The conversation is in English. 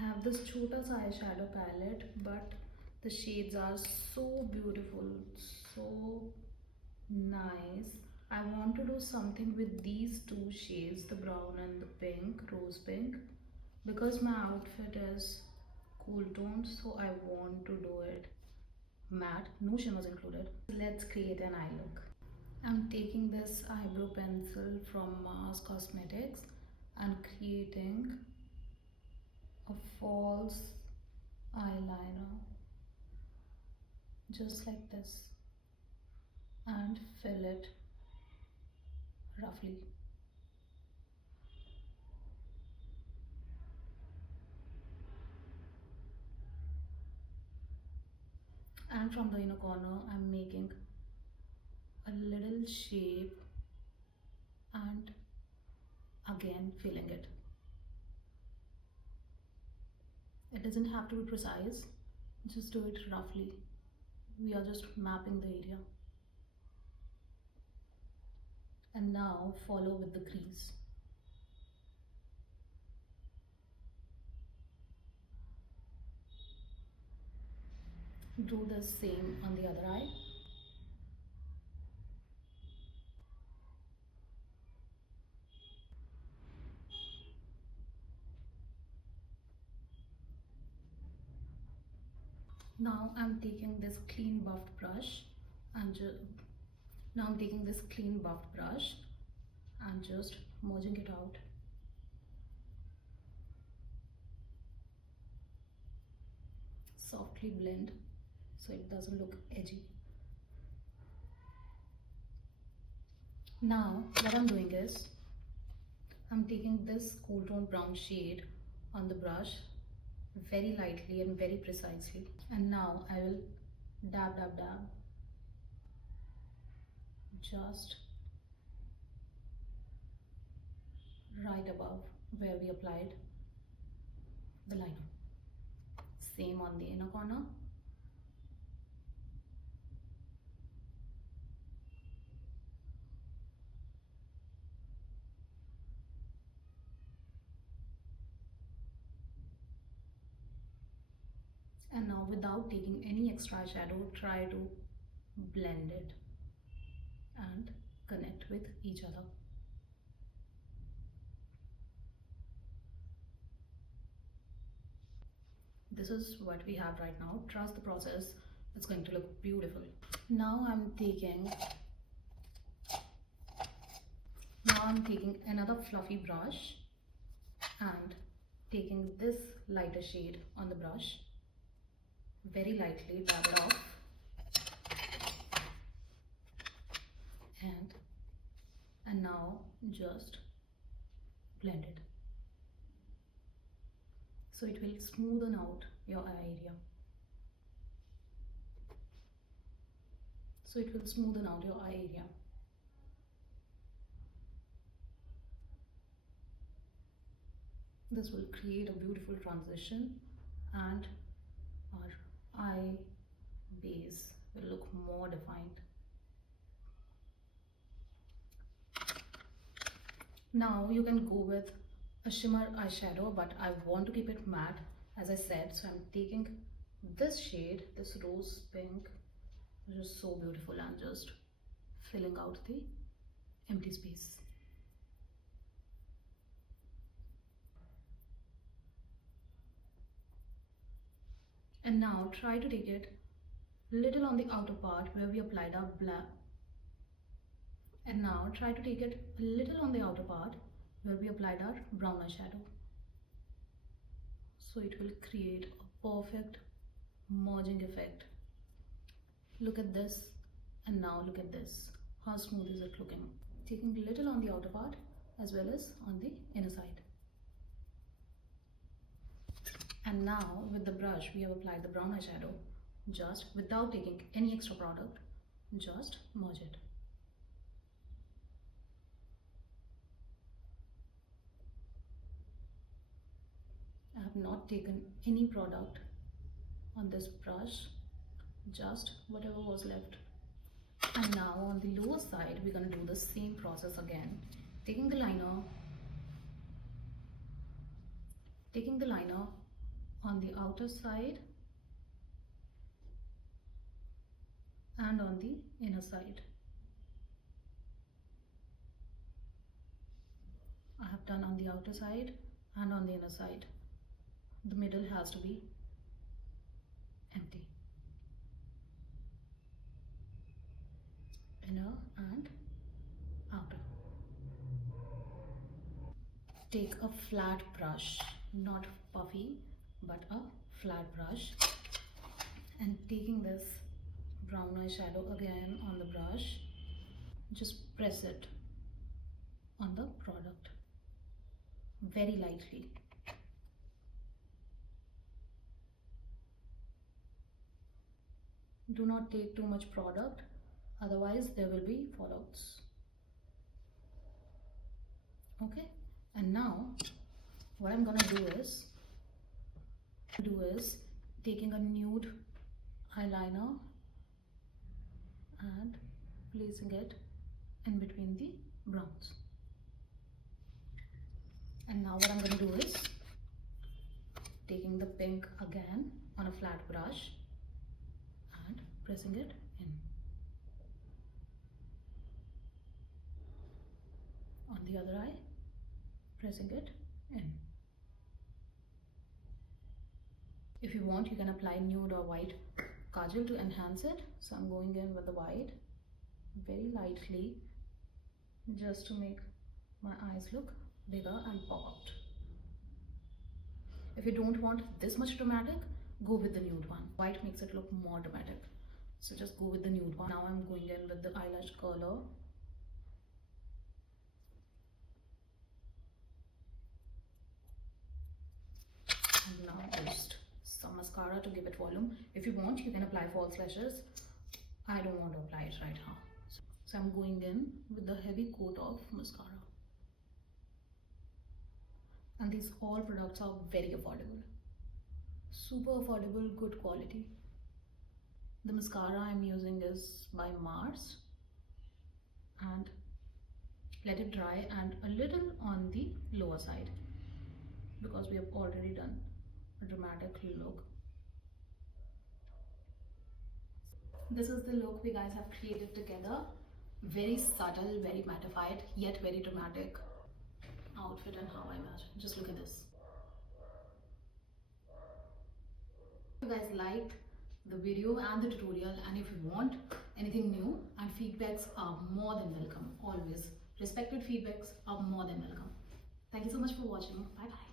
have this chota sa eyeshadow palette, but the shades are so beautiful, so nice. I want to do something with these two shades, the brown and the pink, rose pink, because my outfit is cool toned, so I want to do it matte, no shimmers included. Let's create an eye look. I'm taking this eyebrow pencil from Mars Cosmetics and creating a false eyeliner just like this and fill it roughly. And from the inner corner I'm making a little shape and again filling it. It doesn't have to be precise, just do it roughly. We are just mapping the area. And now follow with the crease. Do the same on the other eye. Now I'm taking this clean buffed brush and just merging it out. Softly blend so it doesn't look edgy. Now what I'm doing is I'm taking this cool tone brown shade on the brush very lightly and very precisely, and now I will dab just right above where we applied the liner. Same on the inner corner. And now without taking any extra eyeshadow, try to blend it and connect with each other. This is what we have right now. Trust the process, it's going to look beautiful. Now I'm taking another fluffy brush and taking this lighter shade on the brush, very lightly dab it off, and now just blend it so it will smoothen out your eye area. This will create a beautiful transition and our eye base will look more defined. Now you can go with a shimmer eyeshadow, but I want to keep it matte as I said, so I'm taking this shade, this rose pink, which is so beautiful, and just filling out the empty space. And now try to take it little on the outer part where we applied our black. And now try to take it a little on the outer part where we applied our brown eyeshadow. So it will create a perfect merging effect. Look at this, and now look at this. How smooth is it looking? Taking a little on the outer part as well as on the inner side. And now with the brush we have applied the brown eyeshadow, just without taking any extra product, just merge it. I have not taken any product on this brush, just whatever was left. And now on the lower side we're going to do the same process again, taking the liner on the outer side and on the inner side. I have done on the outer side and on the inner side. The middle has to be empty. Inner and outer. Take a flat brush, not puffy, but a flat brush, and taking this brown eyeshadow again on the brush, just press it on the product very lightly. Do not take too much product, otherwise there will be fallouts. Okay, and now what I'm gonna do is taking a nude eyeliner and placing it in between the browns. And now what I'm going to do is taking the pink again on a flat brush and pressing it in. On the other eye, pressing it in. If you want, you can apply nude or white kajal to enhance it. So I'm going in with the white very lightly, just to make my eyes look bigger and pop out. If you don't want this much dramatic, go with the nude one. White makes it look more dramatic, so just go with the nude one. Now I'm going in with the eyelash curler. And now just some mascara to give it volume. If you want, you can apply false lashes. I don't want to apply it right now. So I'm going in with the heavy coat of mascara. And these all products are very affordable. Super affordable, good quality. The mascara I'm using is by Mars. And let it dry and a little on the lower side, because we have already done a dramatic look. This is the look we guys have created together. Very subtle, very mattified, yet very dramatic outfit and how I imagine. Just look at this. If you guys liked the video and the tutorial, and if you want anything new, and feedbacks are more than welcome, always. Respected feedbacks are more than welcome. Thank you so much for watching. Bye bye.